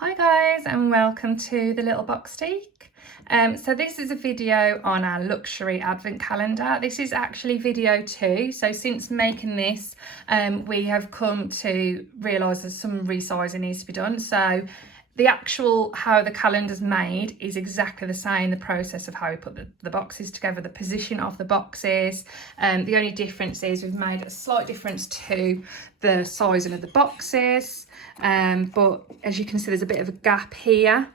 Hi guys, and welcome to the Little Boxtique. So this is a video on our luxury advent calendar. This is actually video 2. So since making this, we have come to realise there's some resizing needs to be done. So the actual how the calendar's made is exactly the same, the process of how we put the boxes together, the position of the boxes. The only difference is we've made a slight difference to the sizing of the boxes, but as you can see there's a bit of a gap here.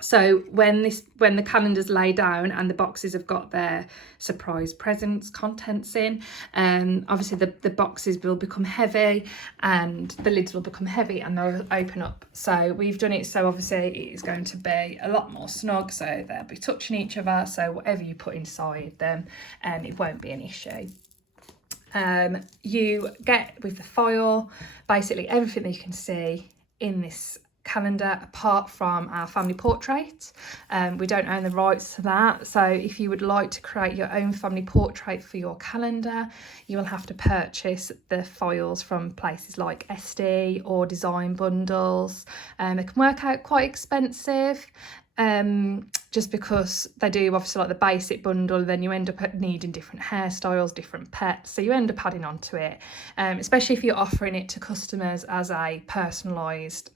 So when the calendar's laid down and the boxes have got their surprise presents contents in, obviously the boxes will become heavy and the lids will become heavy and they'll open up. So we've done it so obviously it is going to be a lot more snug, so they'll be touching each other, so whatever you put inside them, it won't be an issue. You get with the foil basically everything that you can see in this calendar apart from our family portrait. We don't own the rights to that, so if you would like to create your own family portrait for your calendar, you will have to purchase the foils from places like SD or Design Bundles. They can work out quite expensive, just because they do obviously like the basic bundle, then you end up needing different hairstyles, different pets, so you end up adding on to it, especially if you're offering it to customers as a personalised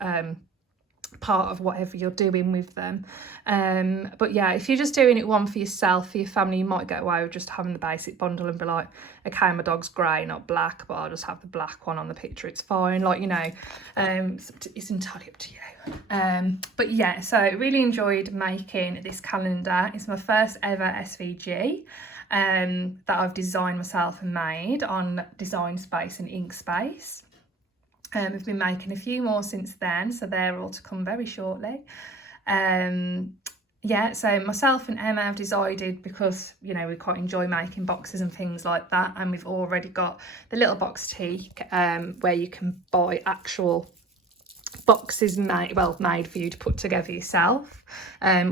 part of whatever you're doing with them. But yeah, if you're just doing it one for yourself, for your family, you might get away with just having the basic bundle and be like, okay, my dog's grey, not black, but I'll just have the black one on the picture, it's fine, like, you know, it's entirely up to you. But yeah, so I really enjoyed making this calendar. It's my first ever SVG that I've designed myself and made on Design Space and Ink Space. We've been making a few more since then, so they're all to come very shortly. Yeah, so myself and Emma have decided, because, you know, we quite enjoy making boxes and things like that, and we've already got the Little Boxtique, where you can buy actual boxes made for you to put together yourself.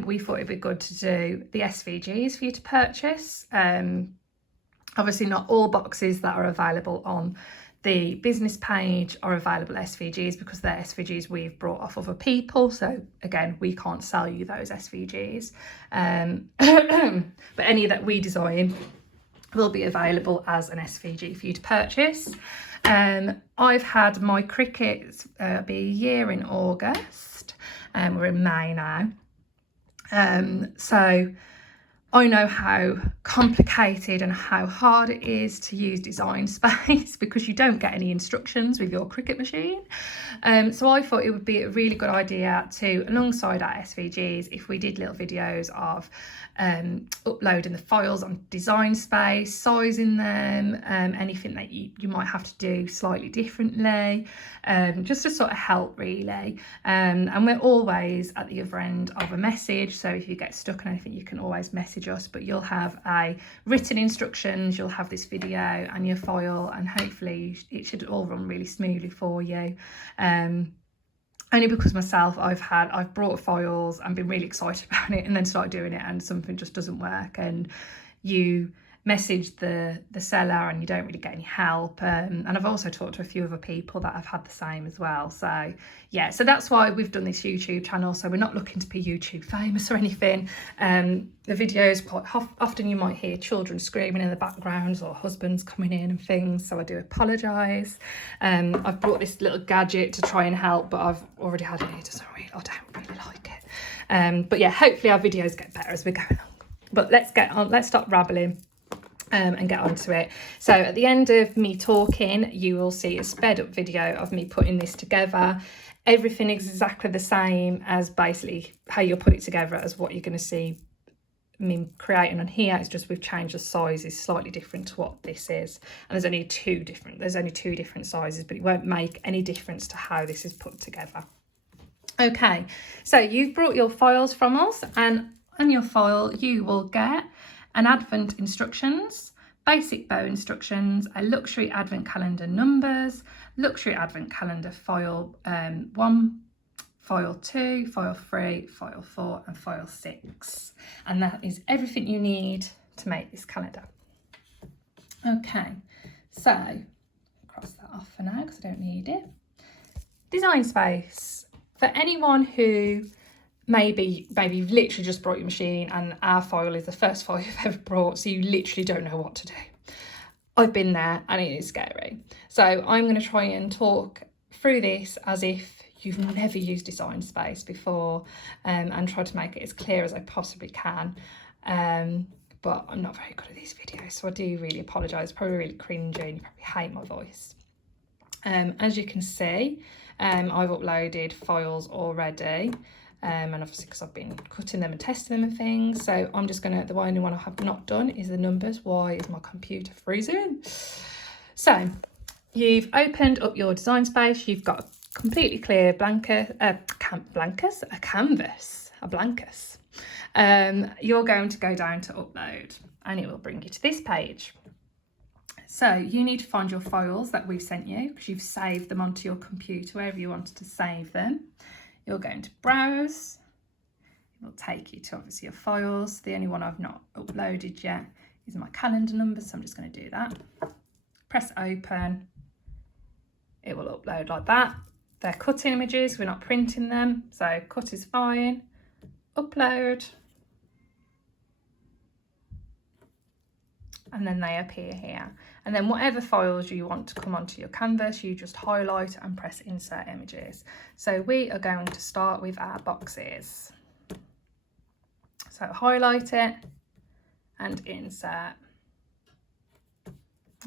We thought it'd be good to do the SVGs for you to purchase. Obviously not all boxes that are available on the business page are available SVGs, because they're SVGs we've brought off other people, so again we can't sell you those SVGs. But any that we design will be available as an SVG for you to purchase. I've had my crickets be a year in August, we're in May now, so I know how complicated and how hard it is to use Design Space because you don't get any instructions with your Cricut machine. So I thought it would be a really good idea to, alongside our SVGs, if we did little videos of uploading the files on Design Space, sizing them, anything that you might have to do slightly differently, just to sort of help really. And we're always at the other end of a message, so if you get stuck on anything you can always message us, but you'll have a written instructions, you'll have this video and your file, and hopefully it should all run really smoothly for you. Only because myself, I've brought files and been really excited about it and then started doing it and something just doesn't work, and you message the seller and you don't really get any help, and I've also talked to a few other people that have had the same as well. So yeah, so that's why we've done this YouTube channel. So we're not looking to be YouTube famous or anything. The videos, quite often you might hear children screaming in the background or husbands coming in and things, so I do apologise. I've brought this little gadget to try and help, but I've already had it, I don't really like it. But yeah, hopefully our videos get better as we go along. But let's stop rambling and get onto it. So at the end of me talking, you will see a sped up video of me putting this together. Everything is exactly the same as basically how you'll put it together as what you're going to see me creating on here. It's just we've changed the sizes slightly different to what this is, and there's only two different sizes, but it won't make any difference to how this is put together. Okay, so you've brought your files from us, and on your file you will get an advent instructions, basic bow instructions, a luxury advent calendar numbers, luxury advent calendar file 1, file 2, file 3, file 4 and file 6, and that is everything you need to make this calendar. Okay, so cross that off for now because I don't need it. Design Space For anyone who maybe you've literally just brought your machine and our file is the first file you've ever brought, so you literally don't know what to do. I've been there and it is scary. So I'm going to try and talk through this as if you've never used Design Space before, and try to make it as clear as I possibly can. But I'm not very good at these videos, so I do really apologise. Probably really cringy and you probably hate my voice. As you can see, I've uploaded files already, and obviously because I've been cutting them and testing them and things, so I'm just gonna, the only one I have not done is the numbers. Why is my computer freezing? So you've opened up your Design Space, you've got a completely clear blancus. You're going to go down to upload and it will bring you to this page. So you need to find your files that we've sent you because you've saved them onto your computer wherever you wanted to save them. You're going to browse. It will take you to obviously your files. The only one I've not uploaded yet is my calendar numbers, so I'm just going to do that. Press open. It will upload like that. They're cut images, we're not printing them, so cut is fine. Upload. And then they appear here. And then whatever files you want to come onto your canvas, you just highlight and press insert images. So we are going to start with our boxes. So highlight it and insert.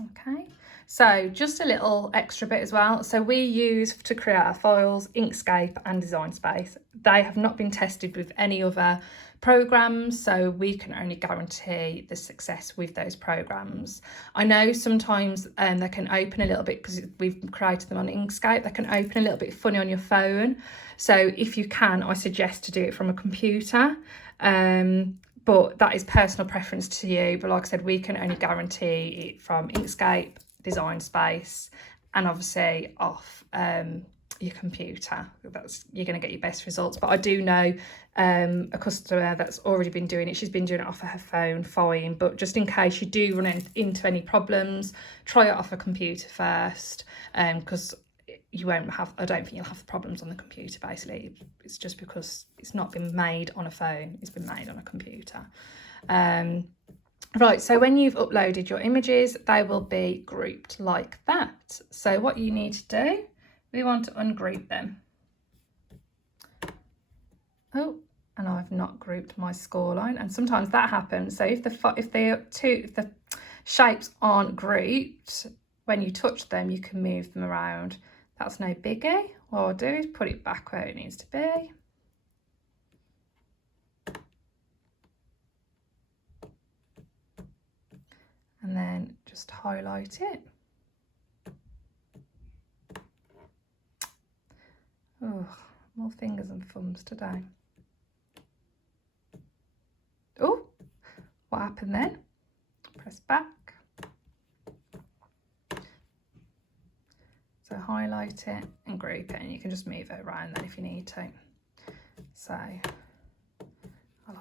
Okay, so just a little extra bit as well. So we use to create our files Inkscape and Design Space. They have not been tested with any other programs, so we can only guarantee the success with those programs. I know sometimes they can open a little bit, because we've created them on Inkscape, they can open a little bit funny on your phone. So if you can, I suggest to do it from a computer. But that is personal preference to you. But like I said, we can only guarantee it from Inkscape, Design Space, and obviously off your computer. You're going to get your best results. But I do know a customer that's already been doing it. She's been doing it off of her phone, fine. But just in case you do run into any problems, try it off a computer first, because you won't have, I don't think you'll have the problems on the computer. Basically, it's just because it's not been made on a phone, it's been made on a computer. Right, so when you've uploaded your images, they will be grouped like that. So what you need to do, we want to ungroup them. Oh, and I've not grouped my score line, and sometimes that happens. So if the shapes aren't grouped, when you touch them, you can move them around. That's no biggie. What I'll do is put it back where it needs to be. And then just highlight it. Oh, more fingers and thumbs today. Oh, what happened then? Press back. So highlight it and group it, and you can just move it around then if you need to. So I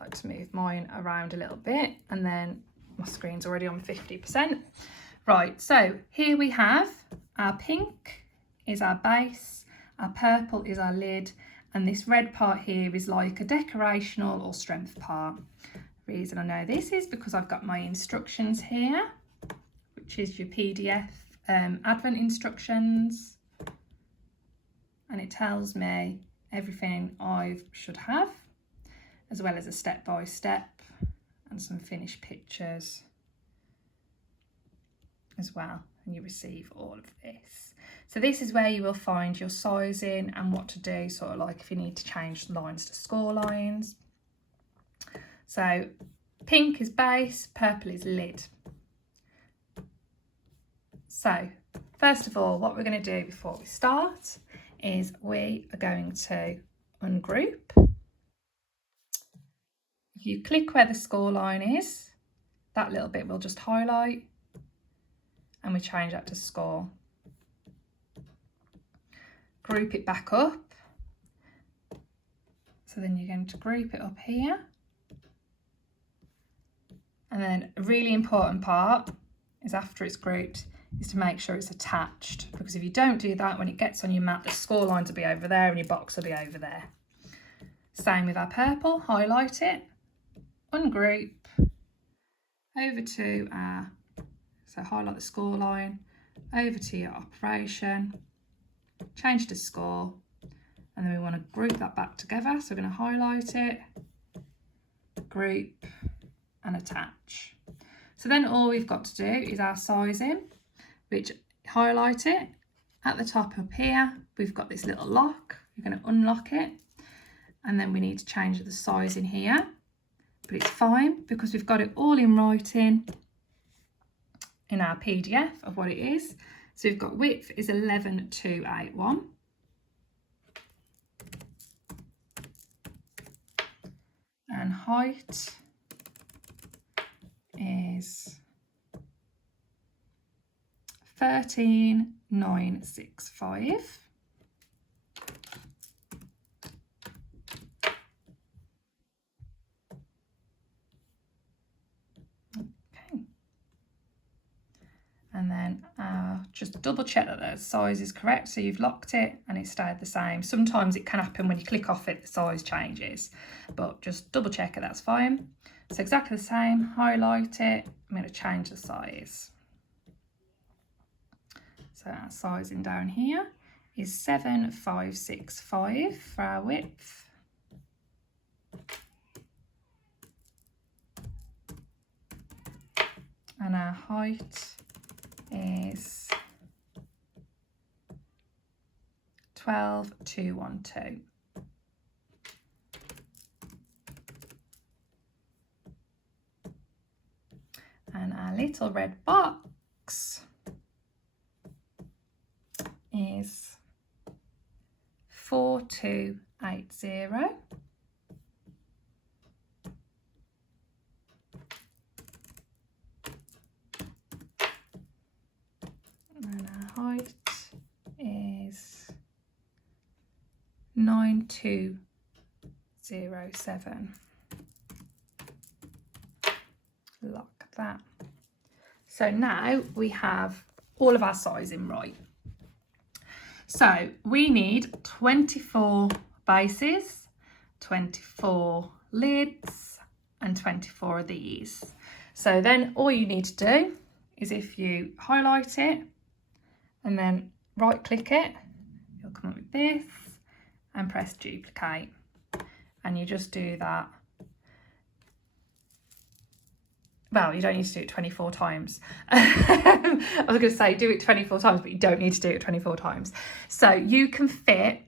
like to move mine around a little bit, and then my screen's already on 50%. Right, so here we have our pink is our base, our purple is our lid, and this red part here is like a decorational or strength part. The reason I know this is because I've got my instructions here, which is your PDF advent instructions, and it tells me everything I should have, as well as a step-by-step and some finished pictures as well, and you receive all of this. So this is where you will find your sizing and what to do, sort of like if you need to change lines to score lines. So pink is base, purple is lid. So first of all, what we're going to do before we start is we are going to ungroup. If you click where the score line is, that little bit will just highlight, and we change that to score. Group it back up. So then you're going to group it up here. And then a really important part is after it's grouped, is to make sure it's attached, because if you don't do that, when it gets on your mat, the score lines will be over there and your box will be over there. Same with our purple, highlight it, ungroup, over to our, so highlight the score line, over to your operation, change to score, and then we want to group that back together. So we're going to highlight it, group and attach. So then all we've got to do is our sizing, which highlight it. At the top up here, we've got this little lock. You're going to unlock it, and then we need to change the size in here. But it's fine because we've got it all in writing in our PDF of what it is. So we've got width is 11281. And height is 13965. And then just double check that the size is correct. So you've locked it and it stayed the same. Sometimes it can happen when you click off it, the size changes, but just double check it, that's fine. So exactly the same, highlight it. I'm going to change the size. So our sizing down here is 7565 for our width. And our height is 12212. And our little red box is 4280. And our height is 9207. Lock that. So now we have all of our sizing right. So we need 24 bases, 24 lids, and 24 of these. So then all you need to do is, if you highlight it and then right click it, you'll come up with this and press duplicate, and you just do that. Well, you don't need to do it 24 times. I was going to say do it 24 times, but you don't need to do it 24 times. So you can fit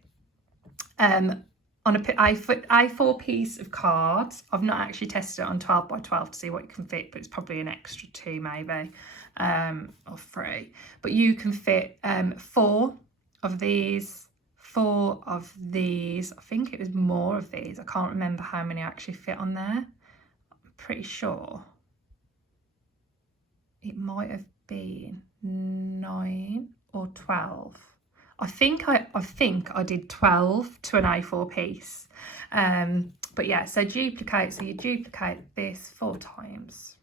on a A4 piece of cards. I've not actually tested it on 12 by 12 to see what you can fit, but it's probably an extra 2 maybe, or 3. But you can fit 4 of these, 4 of these. I think it was more of these. I can't remember how many actually fit on there. I'm pretty sure it might have been 9 or 12. I think I did 12 to an A4 piece. But yeah, so duplicate. So you duplicate this 4 times.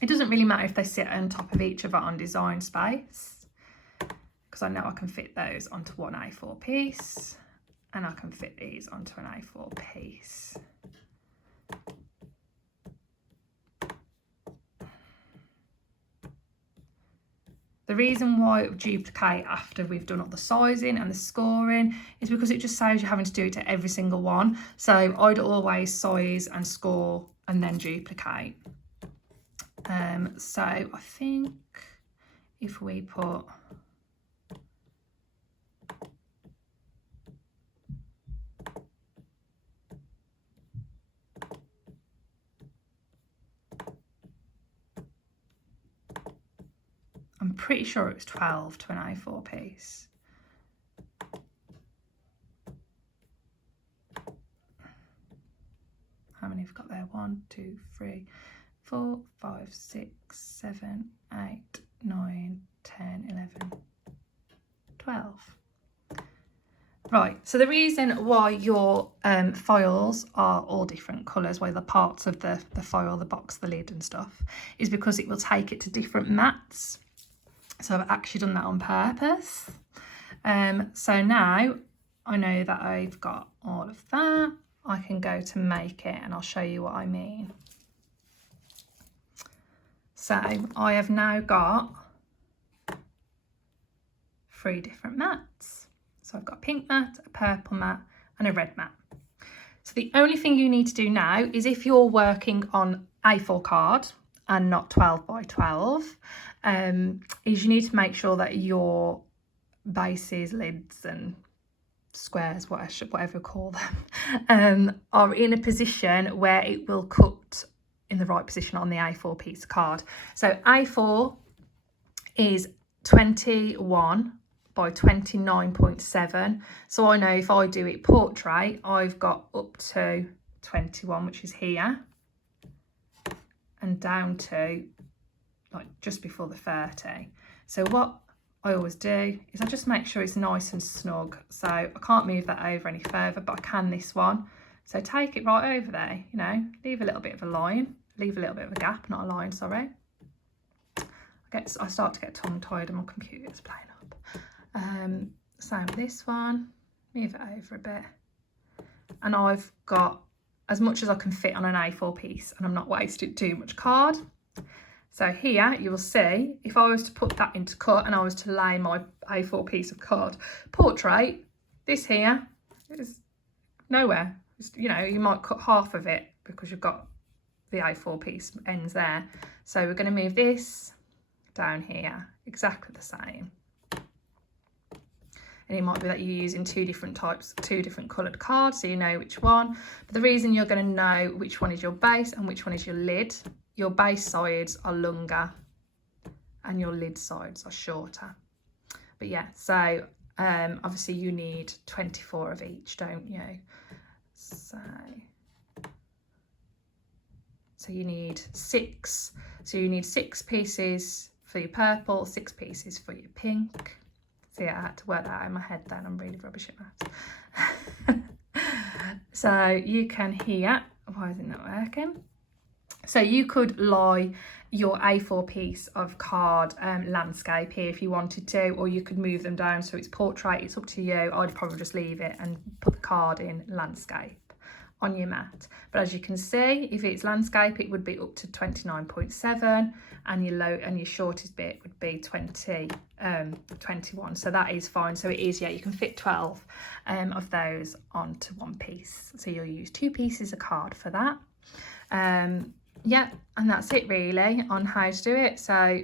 It doesn't really matter if they sit on top of each other on design space, because I know I can fit those onto one A4 piece, and I can fit these onto an A4 piece. The reason why it will duplicate after we've done all the sizing and the scoring is because it just saves you having to do it to every single one. So I'd always size and score and then duplicate. So I think if we put I'm pretty sure it was 12 to an A4 piece. How many have got there? 1, 2, 3, 4, 5, 6, 7, 8, 9, 10, 11, 12. Right, so the reason why your files are all different colours, why the parts of the file, the box, the lid and stuff, is because it will take it to different mats. So I've actually done that on purpose. So now I know that I've got all of that. I can go to make it and I'll show you what I mean. So I have now got 3 different mats. So I've got a pink mat, a purple mat and a red mat. So the only thing you need to do now is, if you're working on A4 card and not 12 by 12, is you need to make sure that your bases, lids and squares, whatever you call them, are in a position where it will cut in the right position on the A4 piece of card. So A4 is 21 by 29.7. So I know if I do it portrait, I've got up to 21, which is here, and down to like just before the 30. So what I always do is I just make sure it's nice and snug. So I can't move that over any further, but I can this one. So take it right over there, you know, leave a little bit of a line, leave a little bit of a gap, not a line, sorry. I start to get tongue-tied and my computer's playing up. Same with this one, move it over a bit. And I've got as much as I can fit on an A4 piece, and I'm not wasting too much card. So here you will see, if I was to put that into cut and I was to lay my A4 piece of card portrait, this here is nowhere. You know, you might cut half of it because you've got the A4 piece ends there. So we're going to move this down here, exactly the same. And it might be that you're using 2 different types, 2 different coloured cards, so you know which one. But the reason you're going to know which one is your base and which one is your lid, your base sides are longer and your lid sides are shorter. But yeah, so obviously you need 24 of each, don't you? So you need 6. So you need 6 pieces for your purple, 6 pieces for your pink. See, I had to work that out in my head then. I'm really rubbish at maths. So you can hear, why is it not working? So you could lie your A4 piece of card landscape here if you wanted to, or you could move them down so it's portrait. It's up to you. I'd probably just leave it and put the card in landscape on your mat. But as you can see, if it's landscape, it would be up to 29.7, and your shortest bit would be 21. So that is fine. So it is, yeah, you can fit 12 of those onto one piece. So you'll use 2 pieces of card for that. Yeah, and that's it really on how to do it. So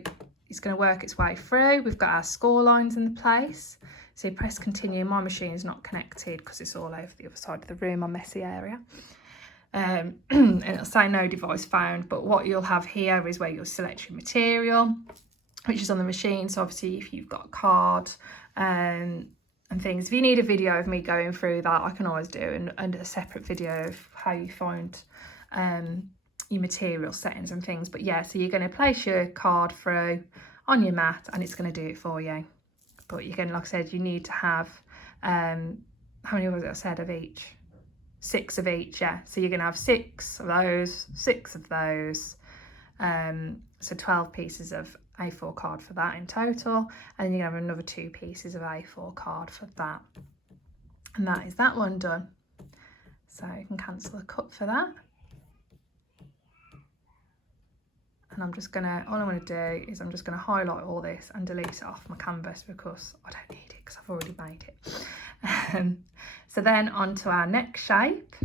it's going to work its way through. We've got our score lines in the place. So you press continue. My machine is not connected because it's all over the other side of the room, my messy area. And it'll say no device found, but what you'll have here is where you'll select your material, which is on the machine. So obviously if you've got a card and things, if you need a video of me going through that, I can always do and a separate video of how you find your material settings and things. But yeah, so you're going to place your card through on your mat and it's going to do it for you. But you're going, like I said, you need to have how many was it I said of each? 6 of each, yeah. So you're going to have 6 of those, 6 of those. So 12 pieces of A4 card for that in total. And then you're going to have another 2 pieces of A4 card for that. And that is that one done. So you can cancel the cut for that. And I'm just gonna, all I'm gonna do is I'm just gonna highlight all this and delete it off my canvas because I don't need it because I've already made it. So then onto our next shape.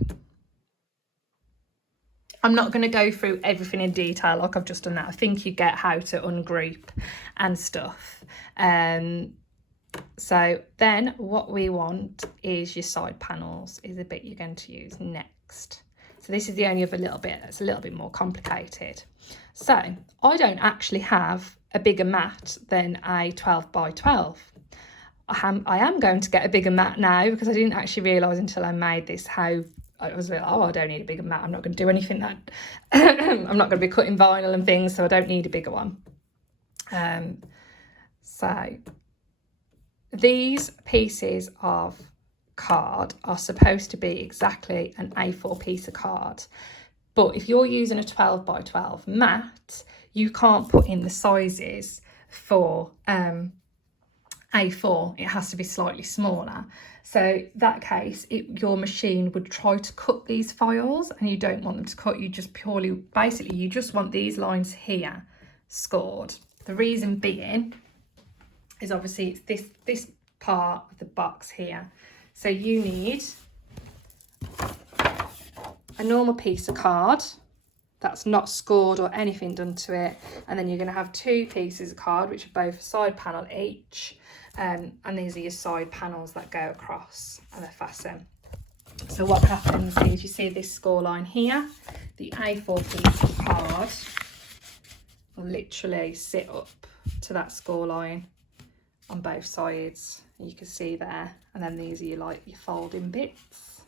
I'm not gonna go through everything in detail like I've just done that. I think you get how to ungroup and stuff. So then what we want is your side panels is the bit you're going to use next. So this is the only other little bit that's a little bit more complicated. So I don't actually have a bigger mat than a 12 by 12. I am going to get a bigger mat now because I didn't actually realise until I made this how I was like, oh, I don't need a bigger mat. I'm not going to do anything that I'm not going to be cutting vinyl and things, so I don't need a bigger one. So these pieces of card are supposed to be exactly an A4 piece of card, but if you're using a 12 by 12 mat, you can't put in the sizes for A4, it has to be slightly smaller. So that case, your machine would try to cut these files, and you don't want them to cut. You just purely, basically, you just want these lines here scored. The reason being is obviously it's this part of the box here. So you need a normal piece of card that's not scored or anything done to it, and then you're going to have 2 pieces of card which are both a side panel each, and these are your side panels that go across and they fasten. So what happens is, you see this score line here, the A4 piece of card will literally sit up to that score line on both sides, you can see there, and then these are your folding bits.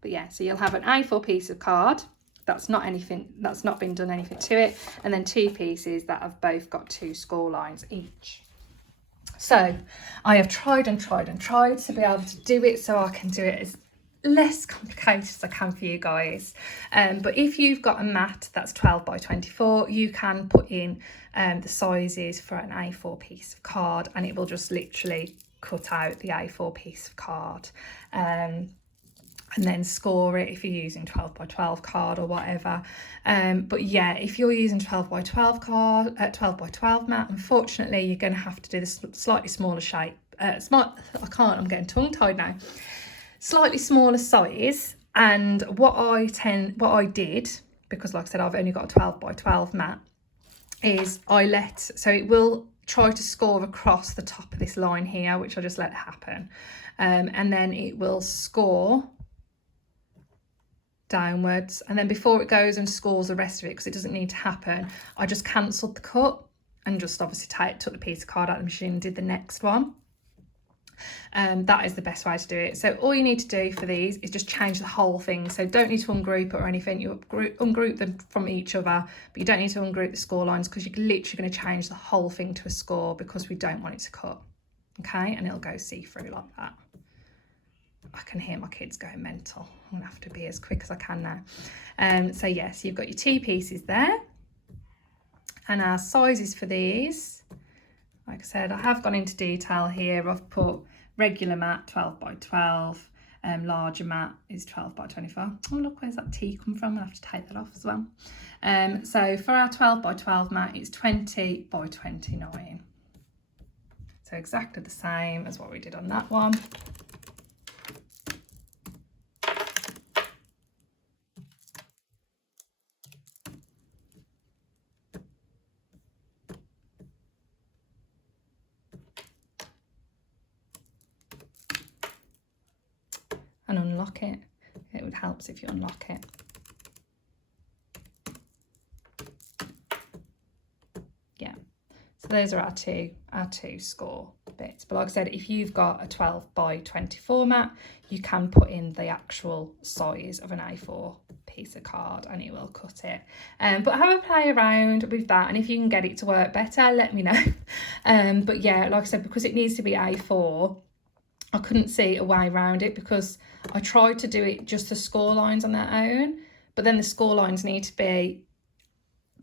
But yeah, so you'll have an A4 piece of card that's not been done anything to it, and then 2 pieces that have both got 2 score lines each. So I have tried and tried and tried to be able to do it so I can do it as less complicated as I can for you guys. But if you've got a mat that's 12 by 24, you can put in the sizes for an A4 piece of card, and it will just literally cut out the A4 piece of card. And then score it if you're using 12 by 12 card or whatever. But yeah, if you're using 12 by 12 card, 12 by 12 mat, unfortunately you're going to have to do the slightly smaller shape. I'm getting tongue tied now. Slightly smaller size. And what I did, because like I said, I've only got a 12 by 12 mat, is so it will try to score across the top of this line here, which I just let happen. And then it will score downwards, and then before it goes and scores the rest of it, because it doesn't need to happen, I just cancelled the cut and just obviously took the piece of card out of the machine and did the next one. That is the best way to do it. So all you need to do for these is just change the whole thing. So don't need to ungroup it or anything. You ungroup them from each other, but you don't need to ungroup the score lines, because you're literally going to change the whole thing to a score, because we don't want it to cut. Okay, and it'll go see-through like that. I can hear my kids going mental. I'm gonna have to be as quick as I can now. So yes, you've got your 2 pieces there, and our sizes for these, like I said, I have gone into detail here. I've put regular mat 12 by 12, larger mat is 12 by 24. Oh look, where's that T come from? I'll have to take that off as well. So for our 12 by 12 mat, it's 20 by 29. So exactly the same as what we did on that one. And unlock it. It would help if you unlock it. Yeah, so those are our two score bits. But like I said, if you've got a 12 by 24 mat, you can put in the actual size of an A4 piece of card and it will cut it. But have a play around with that, and if you can get it to work better, let me know. But yeah, like I said, because it needs to be A4, I couldn't see a way around it, because I tried to do it just the score lines on their own, but then the score lines need to be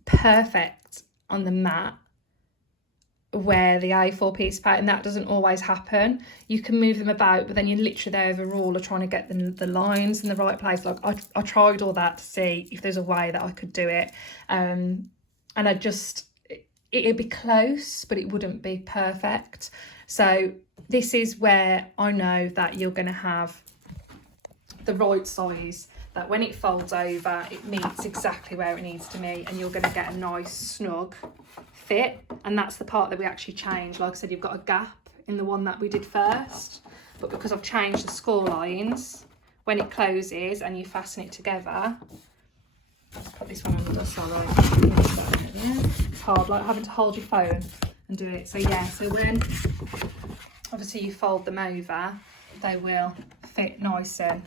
perfect on the mat where the A4 piece of paper, and that doesn't always happen. You can move them about, but then you're literally there with a ruler trying to get the lines in the right place. Like I tried all that to see if there's a way that I could do it, and I just, it'd be close, but it wouldn't be perfect. So this is where I know that you're going to have the right size, that when it folds over, it meets exactly where it needs to meet, and you're going to get a nice snug fit. And that's the part that we actually changed. Like I said, you've got a gap in the one that we did first, but because I've changed the score lines, when it closes and you fasten it together, let's put this one under, sorry, it's hard, like having to hold your phone and do it. So yeah, so when obviously you fold them over, they will fit nice and,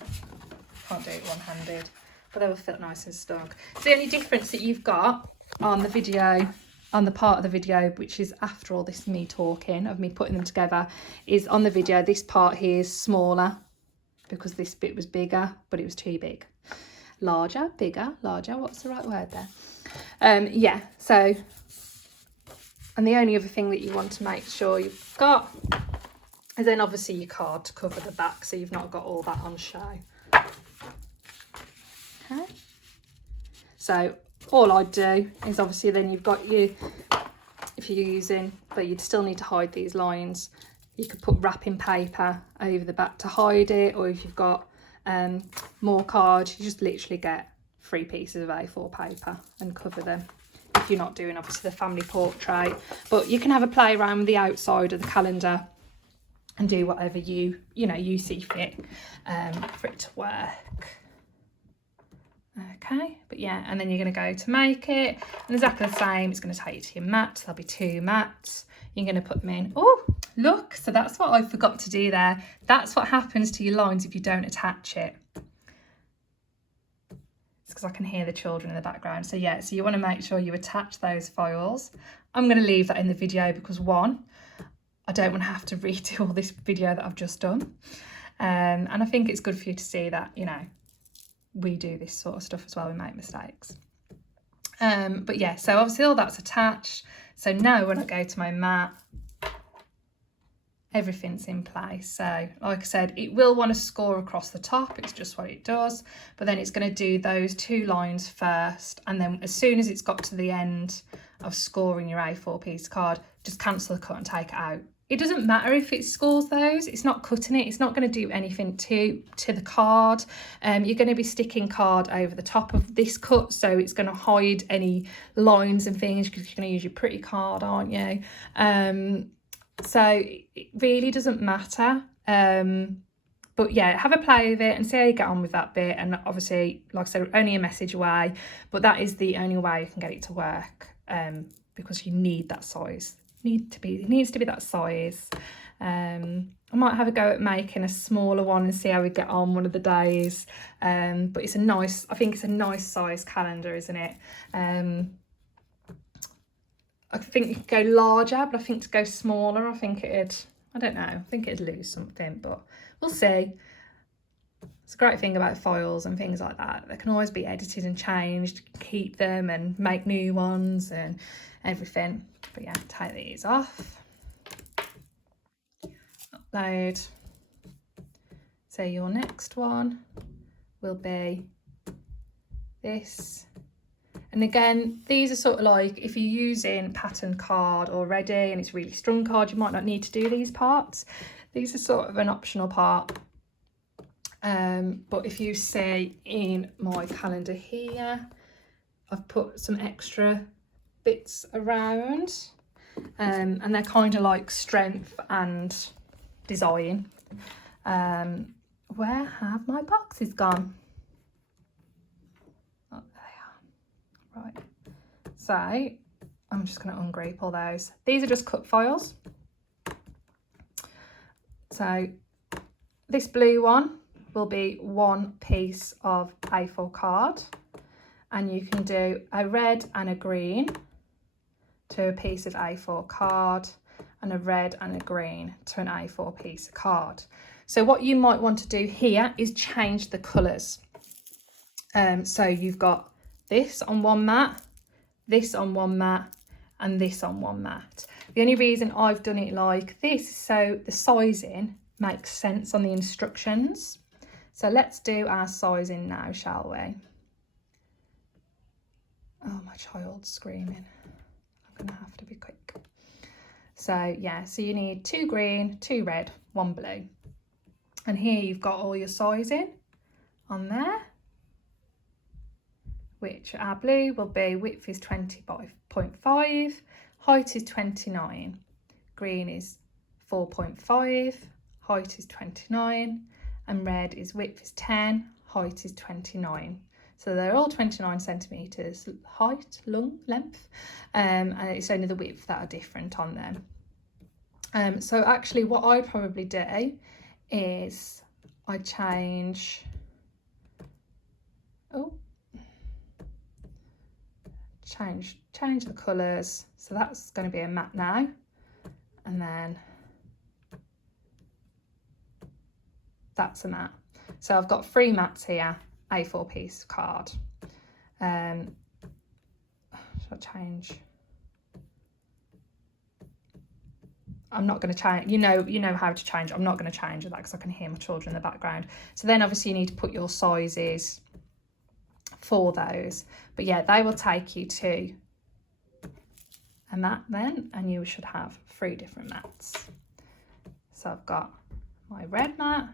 can't do it one-handed, but they will fit nice and snug. So the only difference that you've got on the video, on the part of the video which is after all this me talking of me putting them together, is on the video this part here is smaller because this bit was bigger, but it was too big. Larger, bigger, larger, what's the right word there? Yeah, so And the only other thing that you want to make sure you've got is then obviously your card to cover the back, so you've not got all that on show. Okay. So all I'd do is obviously then you've got your, if you're using, but you'd still need to hide these lines, you could put wrapping paper over the back to hide it, or if you've got more cards, you just literally get 3 pieces of A4 paper and cover them. If you're not doing obviously the family portrait, but you can have a play around with the outside of the calendar and do whatever you see fit for it to work. Okay, but yeah, and then you're going to go to make it, and exactly the same, it's going to take you to your mats. There'll be 2 mats, you're going to put them in. Oh, look, so that's what I forgot to do there. That's what happens to your lines if you don't attach it. It's because I can hear the children in the background. So yeah, so you want to make sure you attach those files. I'm going to leave that in the video because, one, I don't want to have to redo all this video that I've just done, and I think it's good for you to see that, you know, we do this sort of stuff as well, we make mistakes. But yeah, so obviously all that's attached. So now when I go to my mat, everything's in place. So like I said, it will want to score across the top, it's just what it does, but then it's going to do those 2 lines first, and then as soon as it's got to the end of scoring your A4 piece card, just cancel the cut and take it out. It doesn't matter if it scores those, it's not cutting it, it's not going to do anything to the card. You're going to be sticking card over the top of this cut, so it's going to hide any lines and things because you're going to use your pretty card, aren't you? So it really doesn't matter. But yeah, have a play with it and see how you get on with that bit. And obviously, like I said, only a message away, but that is the only way you can get it to work, because you need that size. It needs to be that size. I might have a go at making a smaller one and see how we get on one of the days. But it's I think it's a nice size calendar, isn't it? I think you could go larger, but I think to go smaller, I don't know, I think it'd lose something, but we'll see. It's a great thing about files and things like that. They can always be edited and changed, keep them and make new ones and everything. But yeah, take these off. Upload. So your next one will be this. And again, these are sort of like, if you're using pattern card already and it's really strong card, you might not need to do these parts. These are sort of an optional part. But if you see in my calendar here, I've put some extra bits around, and they're kind of like strength and design. Where have my boxes gone? Oh, there they are. Right, so I'm just going to ungroup all those. These are just cut files. So this blue one will be 1 piece of A4 card, and you can do a red and a green to a piece of A4 card, and a red and a green to an A4 piece of card. So what you might want to do here is change the colours. So you've got this on one mat, this on one mat, and this on one mat. The only reason I've done it like this is so the sizing makes sense on the instructions. So let's do our sizing now, shall we? Oh, my child's screaming. I'm gonna have to be quick. So yeah, so you need 2 green, 2 red, 1 blue. And here you've got all your sizing on there, which our blue will be width is 20.5, height is 29, green is 4.5, height is 29, and red is width is 10, height is 29. So they're all 29 centimetres height, length, and it's only the width that are different on them. So actually what I'd probably do is I change, change the colours. So that's going to be a matte now, and then that's a matte. So I've got 3 mattes here, A4 piece card. Shall I change? I'm not going to change, you know how to change. I'm not going to change that because I can hear my children in the background. So then obviously you need to put your sizes for those. But yeah, they will take you to a mat then, and you should have 3 different mats. So I've got my red mat,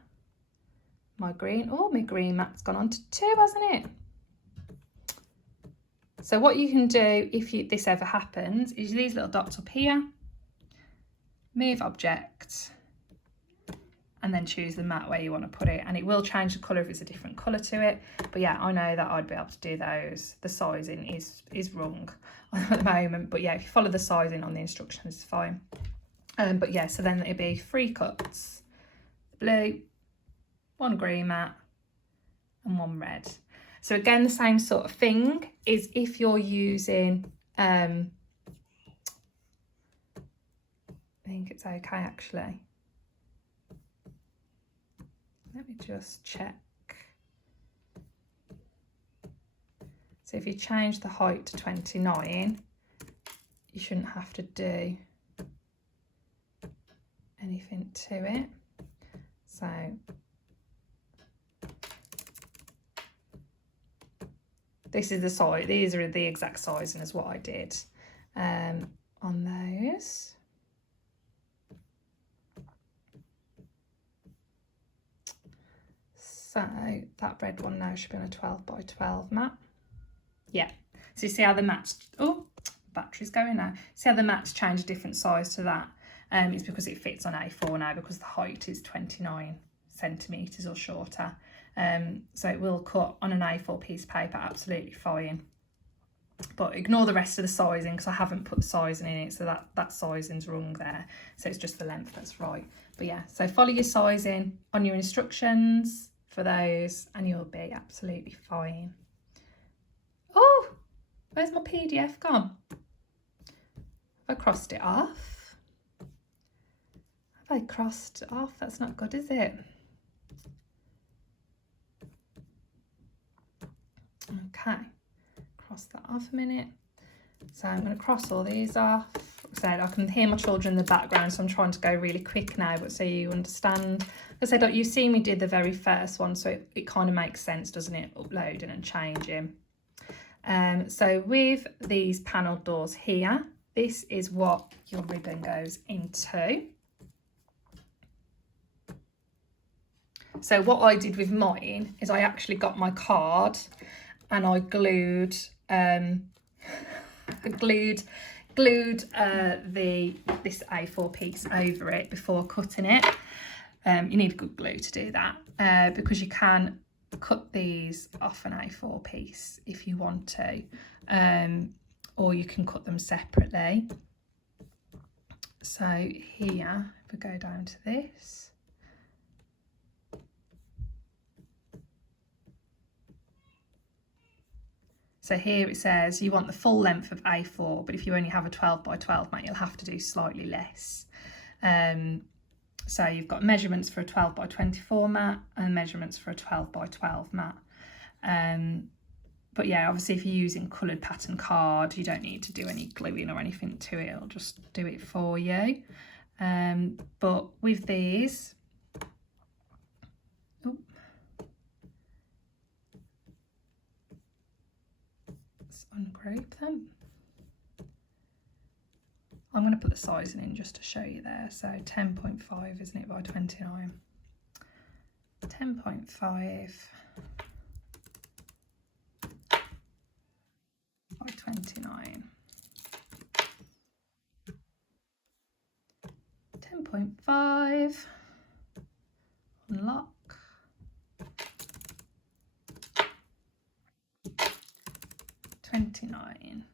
my green. Oh, my green mat's gone on to 2, hasn't it? So what you can do if this ever happens is these little dots up here, move object, and then choose the mat where you want to put it, and it will change the colour if it's a different colour to it. But yeah, I know that I'd be able to do those. The sizing is wrong at the moment, but yeah, if you follow the sizing on the instructions, it's fine. But yeah, so then it'd be 3 cuts, blue, 1 green mat, and 1 red. So again, the same sort of thing is if you're using, I think it's okay actually. Let me just check. So if you change the height to 29, you shouldn't have to do anything to it. So this is the size, these are the exact sizing as what I did on those. So that red one now should be on a 12 by 12 mat. Yeah, so you see how the mats, oh, battery's going now. See how the mats change a different size to that? It's because it fits on A4 now because the height is 29 centimetres or shorter. So it will cut on an A4 piece of paper absolutely fine. But ignore the rest of the sizing because I haven't put the sizing in it, so that sizing's wrong there. So it's just the length that's right. But yeah, so follow your sizing on your instructions for those and you'll be absolutely fine. Oh, where's my PDF gone? Have I crossed it off? Have I crossed it off? That's not good, is it? Okay, cross that off a minute. So I'm going to cross all these off. Like I can hear my children in the background, so I'm trying to go really quick now, but so you understand. As I said, you see me did the very first one, so it kind of makes sense, doesn't it, uploading and changing. So with these panel doors here, this is what your ribbon goes into. So what I did with mine is I actually got my card and I glued this A4 piece over it before cutting it. You need good glue to do that because you can cut these off an A4 piece if you want to, or you can cut them separately. So here, if we go down to this, so here it says you want the full length of A4, but if you only have a 12 by 12 mat, you'll have to do slightly less. So you've got measurements for a 12 by 24 mat and measurements for a 12 by 12 mat. But yeah, obviously if you're using coloured pattern card, you don't need to do any gluing or anything to it, it'll just do it for you. But with these, let's ungroup them. I'm going to put the sizing in just to show you there. So 10.5, isn't it, by 29? 10.5 by 29. 10.5, unlock. 29.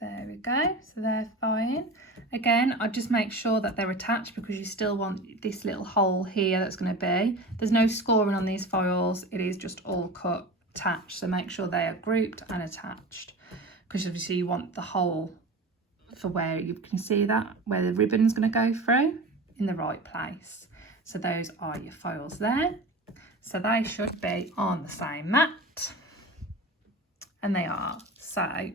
There we go, so they're fine. Again, I just make sure that they're attached because you still want this little hole here that's going to be. There's no scoring on these files, it is just all cut, attached, so make sure they are grouped and attached because obviously you want the hole for where you can see that, where the ribbon's going to go through in the right place. So those are your files there. So they should be on the same mat, and they are. So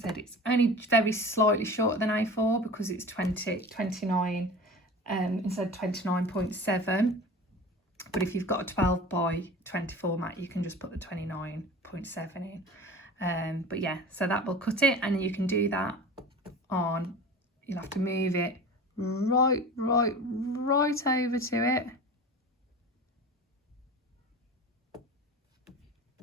said it's only very slightly shorter than A4 because it's 29 instead of 29.7. But if you've got a 12 by 24 mat, you can just put the 29.7 in. But yeah, so that will cut it, and you can do that on, you'll have to move it right over to it.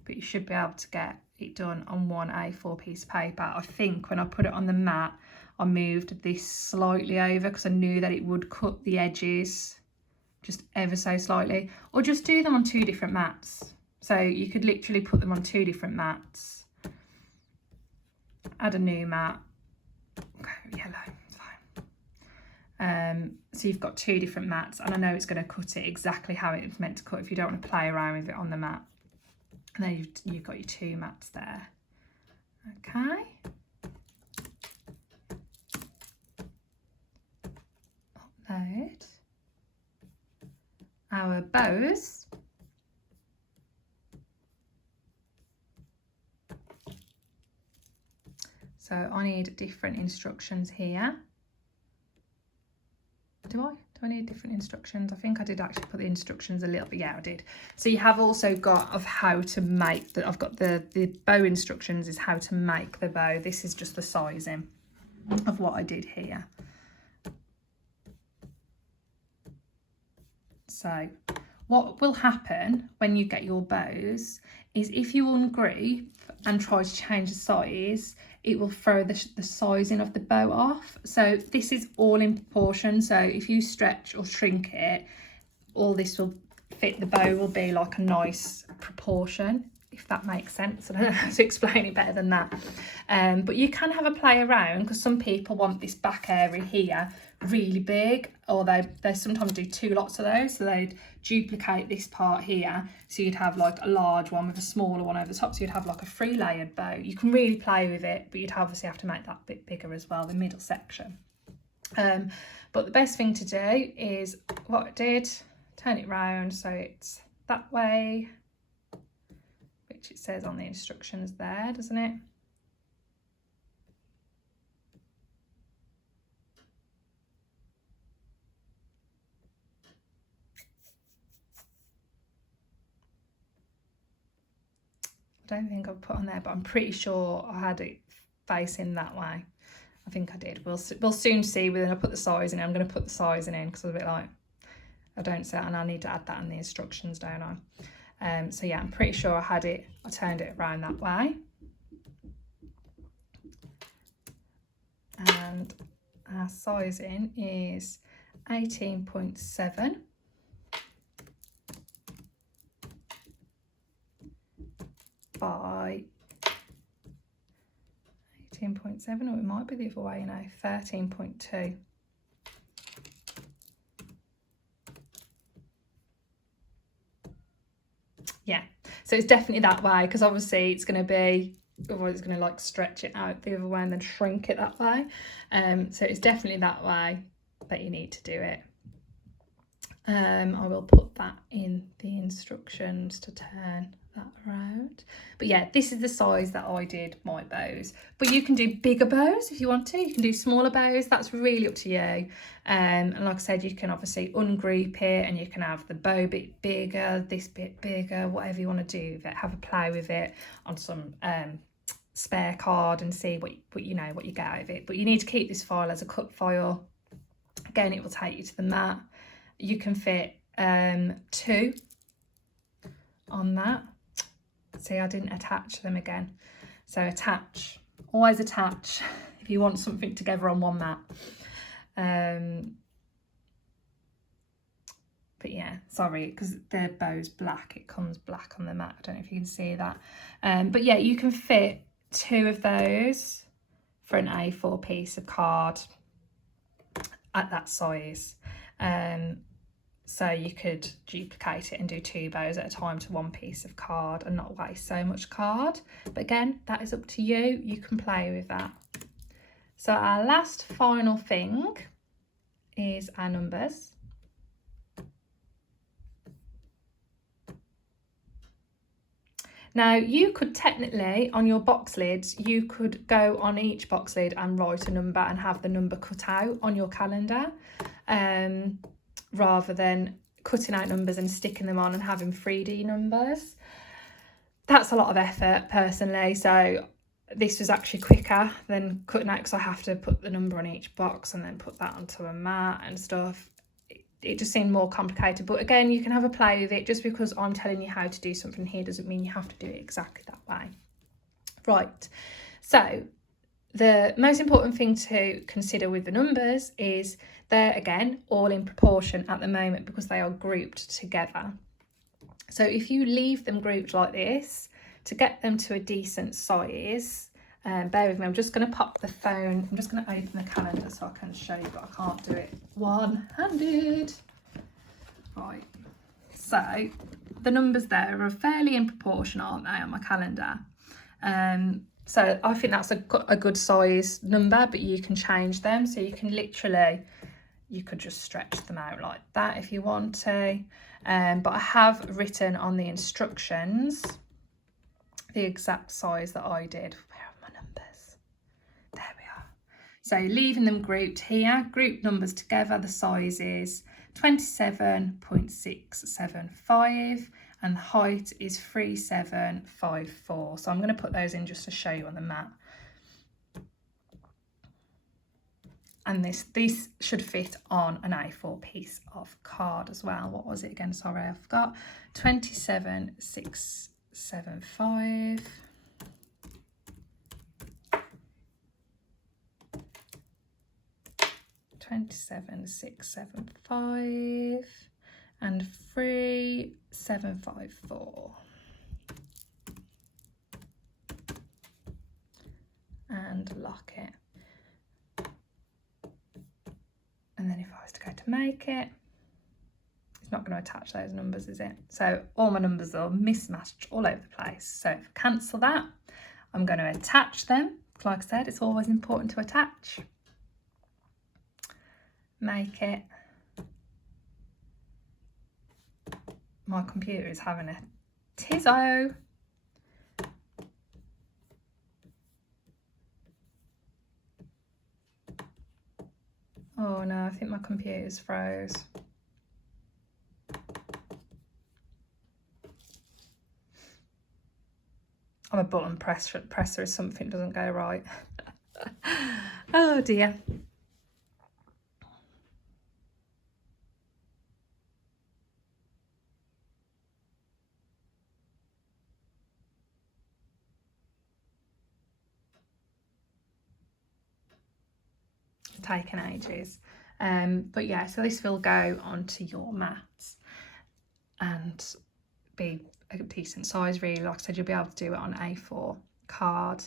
But you should be able to get it done on one A4 piece of paper. I think when I put it on the mat, I moved this slightly over because I knew that it would cut the edges just ever so slightly, or just do them on 2 different mats. So you could literally put them on 2 different mats, add a new mat, yellow, it's fine. So you've got 2 different mats, and I know it's going to cut it exactly how it's meant to cut if you don't want to play around with it on the mat. And then you've got your 2 mats there. Okay. Upload our bows. So I need different instructions here. Do I need different instructions? I think I did actually put the instructions a little bit. Yeah, I did. So you have also got of how to make the, I've got the bow instructions is how to make the bow. This is just the sizing of what I did here. So what will happen when you get your bows is if you ungroup and try to change the size, it will throw the sizing of the bow off. So this is all in proportion. So if you stretch or shrink it, all this will fit. The bow will be like a nice proportion, if that makes sense. I don't know how to explain it better than that. But you can have a play around, because some people want this back area here really big, or they sometimes do 2 lots of those. So they'd duplicate this part here, so you'd have like a large one with a smaller one over the top, so you'd have like a 3-layered bow. You can really play with it, but you'd obviously have to make that bit bigger as well, the middle section. But the best thing to do is what I did, turn it round so it's that way, which it says on the instructions there, doesn't it? I don't think I've put on there, but I'm pretty sure I had it facing that way. I think I did. We'll soon see when I put the sizing in. I'm going to put the sizing in because I was a bit like, I don't say, and I need to add that in the instructions, don't I? So yeah, I'm pretty sure I had it. I turned it around that way. And our sizing is 18.7. by 18.7, or it might be the other way, 13.2. Yeah, so it's definitely that way, because obviously it's going to be, otherwise it's going to like stretch it out the other way and then shrink it that way. So it's definitely that way that you need to do it. I will put that in the instructions to turn that around. But yeah, this is the size that I did my bows, but you can do bigger bows if you want to. You can do smaller bows, that's really up to you. And like I said, you can obviously ungroup it, and you can have the bow bit bigger, this bit bigger, whatever you want to do with it. Have a play with it on some spare card and see what you get out of it. But you need to keep this file as a cut file. Again, it will take you to the mat. You can fit 2 on that. See, I didn't attach them again. So attach, always attach if you want something together on one mat. But yeah, sorry, because the bow's black, it comes black on the mat. I don't know if you can see that. But yeah, you can fit 2 of those for an A4 piece of card at that size. So you could duplicate it and do 2 bows at a time to 1 piece of card and not waste so much card. But again, that is up to you. You can play with that. So our last final thing is our numbers. Now you could technically, on your box lids, you could go on each box lid and write a number and have the number cut out on your calendar, rather than cutting out numbers and sticking them on and having 3D numbers. That's a lot of effort personally, so this was actually quicker than cutting out, because I have to put the number on each box and then put that onto a mat and stuff. It just seemed more complicated, but again, you can have a play with it. Just because I'm telling you how to do something here doesn't mean you have to do it exactly that way. Right, so the most important thing to consider with the numbers is they're, again, all in proportion at the moment because they are grouped together. So if you leave them grouped like this, to get them to a decent size, bear with me, I'm just going to pop the phone, I'm just going to open the calendar so I can show you, but I can't do it one-handed. Right, so the numbers there are fairly in proportion, aren't they, on my calendar? So I think that's a good size number, but you can change them. So you can literally, you could just stretch them out like that if you want to. But I have written on the instructions the exact size that I did. Where are my numbers? There we are. So leaving them grouped here, group numbers together, the size is 27.675 and the height is 3754. So I'm going to put those in just to show you on the mat. And this should fit on an A4 piece of card as well. What was it again? Sorry, I forgot. 27.675. 27.675 and 3754. And lock it. And then if I was to go to make it, it's not going to attach those numbers, is it? So all my numbers are mismatched all over the place. So if I cancel that, I'm going to attach them. Like I said, it's always important to attach. Make it. My computer is having a tizzo. Oh no, I think my computer's froze. I'm a button presser if something doesn't go right. Oh dear. Taken ages, but yeah, so this will go onto your mats and be a decent size, really. Like I said, you'll be able to do it on A4 card,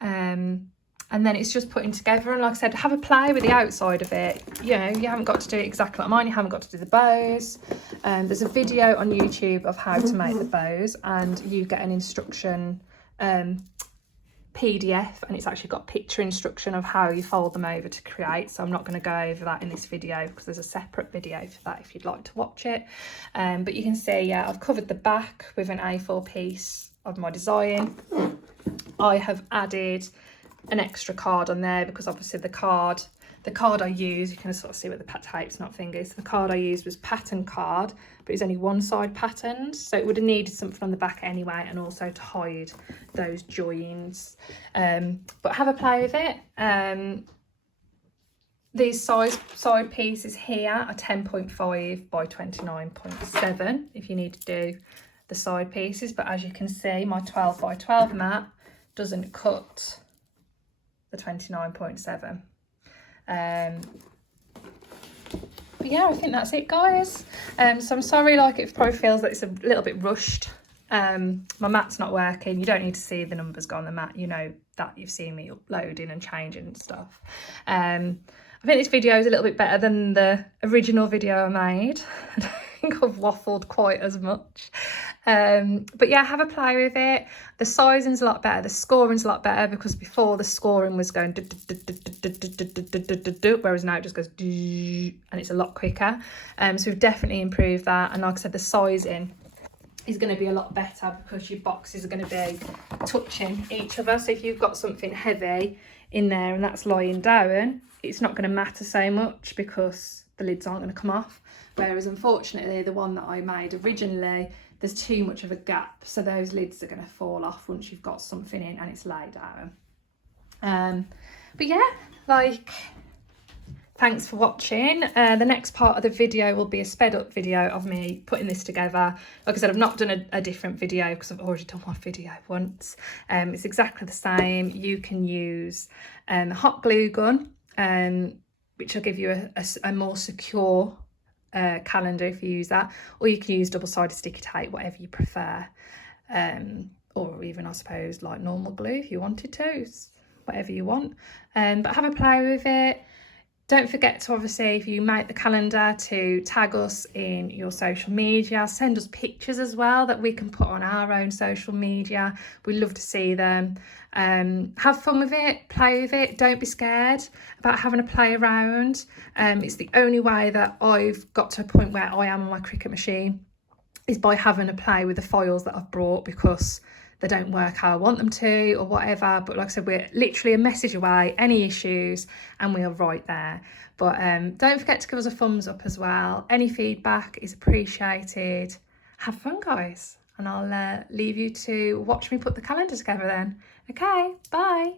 and then it's just putting together. And like I said, have a play with the outside of it. You know, you haven't got to do it exactly like mine, you haven't got to do the bows. There's a video on YouTube of how to make the bows, and you get an instruction PDF, and it's actually got picture instruction of how you fold them over to create. So I'm not going to go over that in this video because there's a separate video for that if you'd like to watch it. But you can see, yeah, I've covered the back with an A4 piece of my design. I have added an extra card on there because obviously the card I use, you can sort of see with the tape's not fingers. So the card I used was pattern card, but it's only one side patterned, so it would have needed something on the back anyway, and also to hide those joins. But have a play with it. These side pieces here are 10.5 by 29.7 if you need to do the side pieces, but as you can see, my 12 by 12 mat doesn't cut the 29.7. But yeah, I think that's it, guys. So I'm sorry, like, it probably feels like it's a little bit rushed. My mat's not working. You don't need to see the numbers go on the mat. You know that you've seen me uploading and changing and stuff. I think this video is a little bit better than the original video I made. I don't think I've waffled quite as much. But yeah, have a play with it. The sizing's a lot better, the scoring's a lot better, because before the scoring was going whereas now it just goes and it's a lot quicker. So we've definitely improved that, and like I said, the sizing is going to be a lot better, because your boxes are going to be touching each other. So if you've got something heavy in there and that's lying down, it's not going to matter so much because the lids aren't going to come off. Whereas unfortunately the one that I made originally, there's too much of a gap, so those lids are going to fall off once you've got something in and it's laid down. But yeah, like, thanks for watching. The next part of the video will be a sped up video of me putting this together. Like I said, I've not done a different video because I've already done one video once. It's exactly the same. You can use a hot glue gun, which will give you a more secure calendar if you use that, or you can use double-sided sticky tape, whatever you prefer, or even, I suppose, like normal glue if you wanted to, whatever you want. But have a play with it. Don't forget to, obviously, if you make the calendar, to tag us in your social media. Send us pictures as well that we can put on our own social media. We love to see them. Have fun with it, play with it. Don't be scared about having a play around. It's the only way that I've got to a point where I am on my Cricut machine, is by having a play with the files that I've brought, because they don't work how I want them to or whatever. But like I said, we're literally a message away, any issues, and we are right there. But don't forget to give us a thumbs up as well. Any feedback is appreciated. Have fun, guys, and I'll leave you to watch me put the calendar together then. Okay, bye.